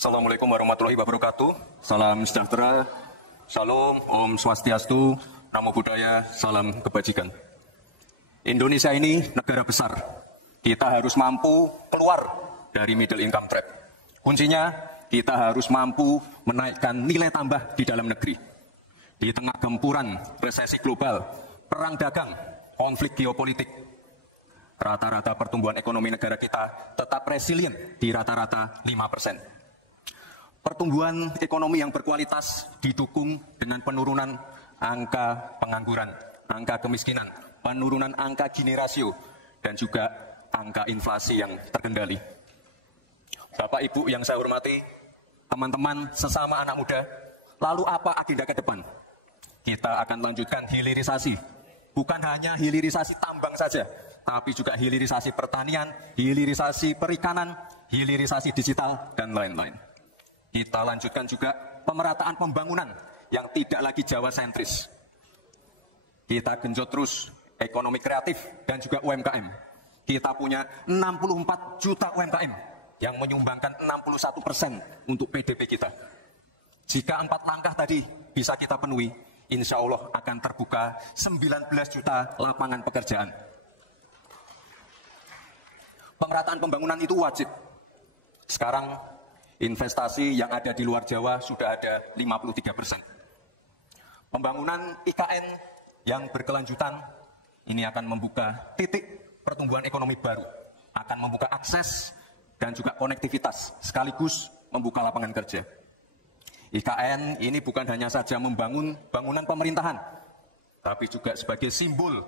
Assalamualaikum warahmatullahi wabarakatuh. Salam sejahtera, Shalom, Om Swastiastu, Namo Buddhaya, salam kebajikan. Indonesia ini negara besar. Kita harus mampu keluar dari middle income trap. Kuncinya, kita harus mampu menaikkan nilai tambah di dalam negeri. Di tengah gempuran resesi global, perang dagang, konflik geopolitik, rata-rata pertumbuhan ekonomi negara kita tetap resilient di rata-rata 5%. Pertumbuhan ekonomi yang berkualitas didukung dengan penurunan angka pengangguran, angka kemiskinan, penurunan angka Gini rasio, dan juga angka inflasi yang terkendali. Bapak Ibu yang saya hormati, teman-teman sesama anak muda, lalu apa agenda ke depan? Kita akan lanjutkan hilirisasi, bukan hanya hilirisasi tambang saja, tapi juga hilirisasi pertanian, hilirisasi perikanan, hilirisasi digital, dan lain-lain. Kita lanjutkan juga pemerataan pembangunan yang tidak lagi Jawa sentris. Kita genjot terus ekonomi kreatif dan juga UMKM. Kita punya 64 juta UMKM yang menyumbangkan 61% untuk PDB kita. Jika 4 langkah tadi bisa kita penuhi, insya Allah akan terbuka 19 juta lapangan pekerjaan. Pemerataan pembangunan itu wajib. Sekarang investasi yang ada di luar Jawa sudah ada 53%. Pembangunan IKN yang berkelanjutan ini akan membuka titik pertumbuhan ekonomi baru, akan membuka akses dan juga konektivitas, sekaligus membuka lapangan kerja. IKN ini bukan hanya saja membangun bangunan pemerintahan, tapi juga sebagai simbol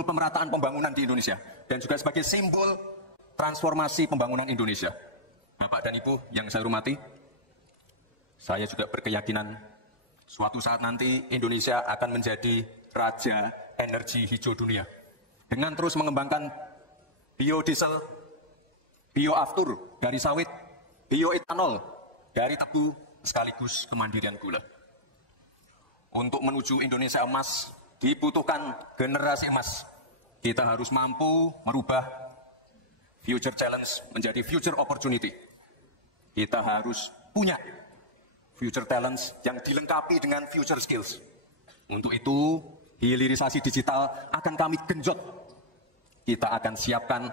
pemerataan pembangunan di Indonesia, dan juga sebagai simbol transformasi pembangunan Indonesia. Bapak dan Ibu yang saya hormati, saya juga berkeyakinan suatu saat nanti Indonesia akan menjadi raja energi hijau dunia. Dengan terus mengembangkan biodiesel, bioaftur dari sawit, bioetanol dari tebu, sekaligus kemandirian gula. Untuk menuju Indonesia emas, dibutuhkan generasi emas. Kita harus mampu merubah future challenge menjadi future opportunity. Kita harus punya future talents yang dilengkapi dengan future skills. Untuk itu, hilirisasi digital akan kami genjot. Kita akan siapkan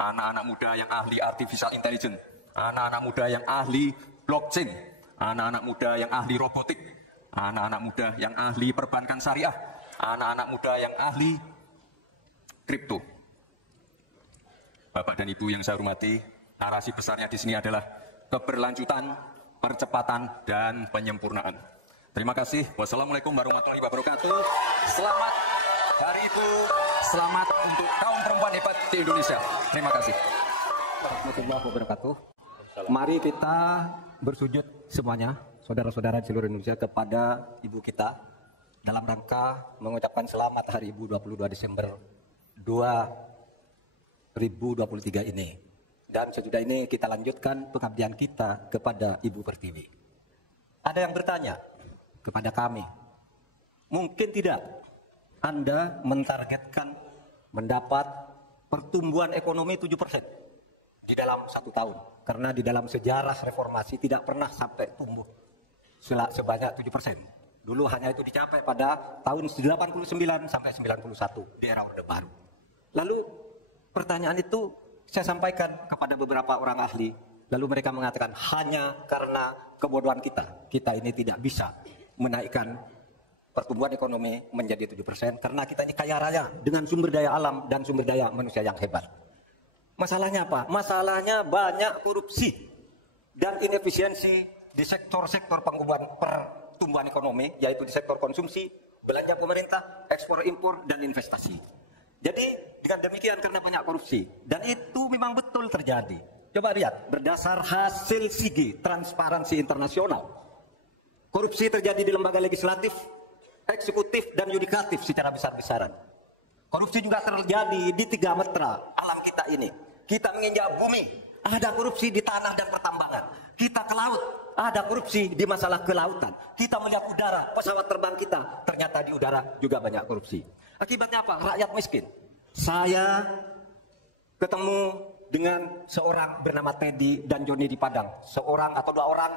anak-anak muda yang ahli artificial intelligence, anak-anak muda yang ahli blockchain, anak-anak muda yang ahli robotik, anak-anak muda yang ahli perbankan syariah, anak-anak muda yang ahli kripto. Bapak dan Ibu yang saya hormati, narasi besarnya di sini adalah keberlanjutan, percepatan, dan penyempurnaan. Terima kasih. Wassalamualaikum warahmatullahi wabarakatuh. Selamat Hari Ibu, selamat untuk kaum perempuan hebat di Indonesia. Terima kasih. Warahmatullahi wabarakatuh. Mari kita bersujud semuanya, saudara-saudara di seluruh Indonesia, kepada Ibu kita dalam rangka mengucapkan selamat Hari Ibu 22 Desember 2023 ini. Dan sesudah ini kita lanjutkan pengabdian kita kepada Ibu Pertiwi. Ada yang bertanya kepada kami, mungkin tidak Anda mentargetkan mendapat pertumbuhan ekonomi 7% di dalam 1 tahun. Karena di dalam sejarah reformasi tidak pernah sampai tumbuh sebanyak 7%. Dulu hanya itu dicapai pada tahun 89 sampai 91 di era Orde Baru. Lalu pertanyaan itu saya sampaikan kepada beberapa orang ahli, lalu mereka mengatakan hanya karena kebodohan kita ini tidak bisa menaikkan pertumbuhan ekonomi menjadi 7% karena kita ini kaya raya dengan sumber daya alam dan sumber daya manusia yang hebat. Masalahnya apa? Masalahnya banyak korupsi dan inefisiensi di sektor-sektor pertumbuhan ekonomi, yaitu di sektor konsumsi, belanja pemerintah, ekspor impor, dan investasi. Jadi dengan demikian karena banyak korupsi, dan itu memang betul terjadi. Coba lihat, berdasar hasil SIGI, Transparansi Internasional, korupsi terjadi di lembaga legislatif, eksekutif, dan yudikatif secara besar-besaran. Korupsi juga terjadi di 3 metra alam kita ini. Kita menginjak bumi, ada korupsi di tanah dan pertambangan. Kita ke laut, ada korupsi di masalah kelautan. Kita melihat udara, pesawat terbang kita, ternyata di udara juga banyak korupsi. Akibatnya apa? Rakyat miskin. Saya ketemu dengan seorang bernama Teddy dan Joni di Padang, seorang atau dua orang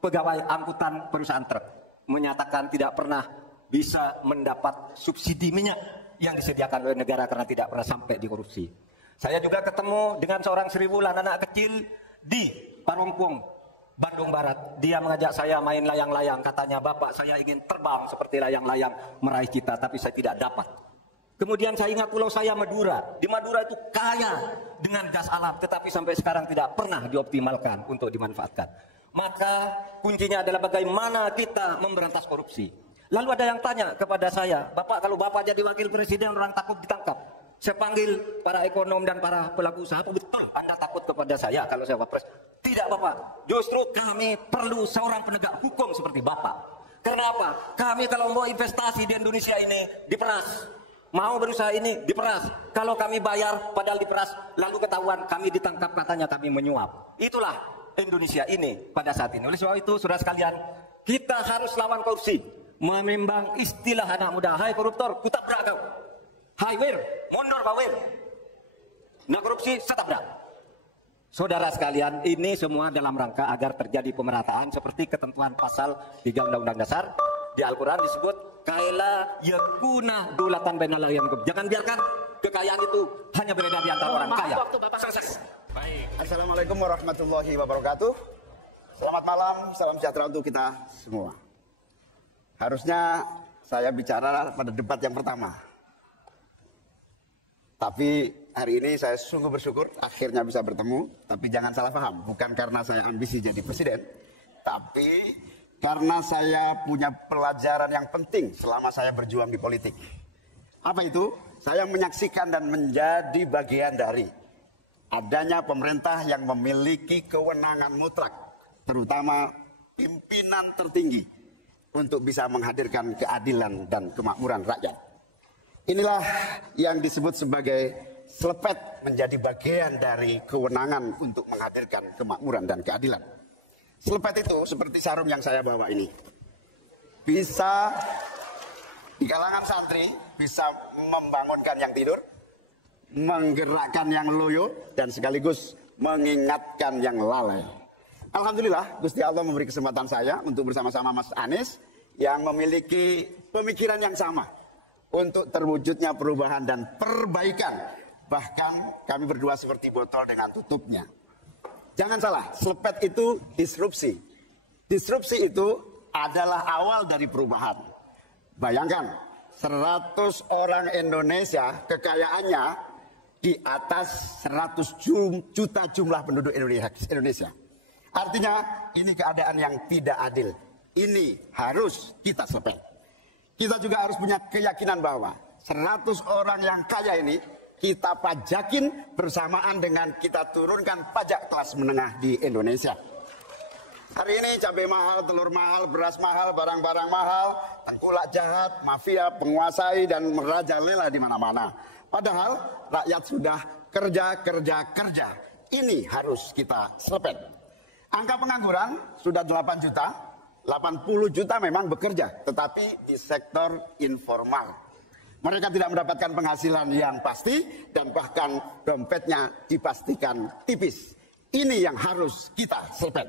pegawai angkutan perusahaan truk, menyatakan tidak pernah bisa mendapat subsidi minyak yang disediakan oleh negara karena tidak pernah sampai di korupsi. Saya juga ketemu dengan seorang Sri Wulan, anak kecil di Parongpong, Bandung Barat. Dia mengajak saya main layang-layang, katanya, "Bapak, saya ingin terbang seperti layang-layang meraih cita, tapi saya tidak dapat." Kemudian saya ingat pulau saya Madura. Di Madura itu kaya dengan gas alam, tetapi sampai sekarang tidak pernah dioptimalkan untuk dimanfaatkan. Maka kuncinya adalah bagaimana kita memberantas korupsi. Lalu ada yang tanya kepada saya, "Bapak, kalau Bapak jadi wakil presiden orang takut ditangkap." Saya panggil para ekonom dan para pelaku usaha, "Apa betul Anda takut kepada saya kalau saya wapres?" "Tidak, Bapak. Justru kami perlu seorang penegak hukum seperti Bapak. Kenapa? Kami kalau mau investasi di Indonesia ini diperas. Mau berusaha ini diperas. Kalau kami bayar padahal diperas, lalu ketahuan kami ditangkap katanya kami menyuap." Itulah Indonesia ini pada saat ini. Oleh sebab itu, saudara sekalian, kita harus lawan korupsi. Memembang istilah anak muda, "Hai koruptor, kutabrak kau. Hai wir, mundur kau wir. Nah korupsi, saya tabrak." Saudara sekalian, ini semua dalam rangka agar terjadi pemerataan seperti ketentuan pasal 3 Undang-Undang Dasar. Di Al-Quran disebut, "Kaila yakuna dulatan bainal a'yanikum." Jangan biarkan kekayaan itu hanya beredar di antara orang kaya. Selesai. Baik. Assalamualaikum warahmatullahi wabarakatuh. Selamat malam, salam sejahtera untuk kita semua. Harusnya saya bicara pada debat yang pertama. Tapi hari ini saya sungguh bersyukur akhirnya bisa bertemu. Tapi jangan salah paham, bukan karena saya ambisi jadi presiden. Tapi karena saya punya pelajaran yang penting selama saya berjuang di politik. Apa itu? Saya menyaksikan dan menjadi bagian dari adanya pemerintah yang memiliki kewenangan mutlak, terutama pimpinan tertinggi, untuk bisa menghadirkan keadilan dan kemakmuran rakyat. Inilah yang disebut sebagai selepet menjadi bagian dari kewenangan untuk menghadirkan kemakmuran dan keadilan. Selepet itu seperti sarung yang saya bawa ini. Bisa di kalangan santri, bisa membangunkan yang tidur, menggerakkan yang loyo, dan sekaligus mengingatkan yang lalai. Alhamdulillah, Gusti Allah memberi kesempatan saya untuk bersama-sama Mas Anies yang memiliki pemikiran yang sama untuk terwujudnya perubahan dan perbaikan. Bahkan kami berdua seperti botol dengan tutupnya. Jangan salah, selepet itu disrupsi. Disrupsi itu adalah awal dari perubahan. Bayangkan, 100 orang Indonesia kekayaannya di atas 100 juta jumlah penduduk Indonesia. Artinya ini keadaan yang tidak adil. Ini harus kita selepet. Kita juga harus punya keyakinan bahwa 100 orang yang kaya ini kita pajakin bersamaan dengan kita turunkan pajak kelas menengah di Indonesia. Hari ini cabai mahal, telur mahal, beras mahal, barang-barang mahal, tengkulak jahat, mafia, penguasai dan merajalela di mana-mana. Padahal rakyat sudah kerja. Ini harus kita selepet. Angka pengangguran sudah 8 juta, 80 juta memang bekerja, tetapi di sektor informal. Mereka tidak mendapatkan penghasilan yang pasti dan bahkan dompetnya dipastikan tipis. Ini yang harus kita selepet.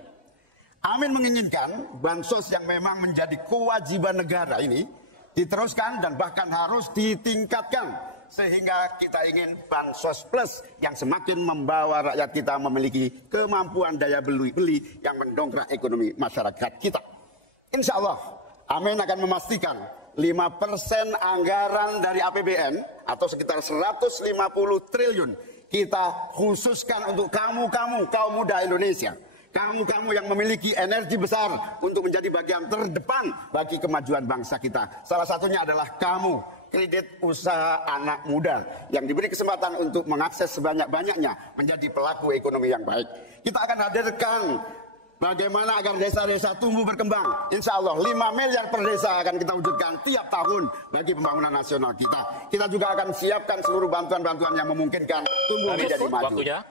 Amin menginginkan bansos yang memang menjadi kewajiban negara ini diteruskan dan bahkan harus ditingkatkan. Sehingga kita ingin bansos plus yang semakin membawa rakyat kita memiliki kemampuan daya beli yang mendongkrak ekonomi masyarakat kita. Insya Allah, Amin akan memastikan 5% anggaran dari APBN atau sekitar 150 triliun kita khususkan untuk kaum muda Indonesia. Kamu yang memiliki energi besar untuk menjadi bagian terdepan bagi kemajuan bangsa kita. Salah satunya adalah kamu, kredit usaha anak muda yang diberi kesempatan untuk mengakses sebanyak-banyaknya menjadi pelaku ekonomi yang baik. Kita akan hadirkan bagaimana agar desa-desa tumbuh berkembang. Insya Allah 5 miliar per desa akan kita wujudkan tiap tahun bagi pembangunan nasional kita. Kita juga akan siapkan seluruh bantuan-bantuan yang memungkinkan tumbuh menjadi maju. Waktunya.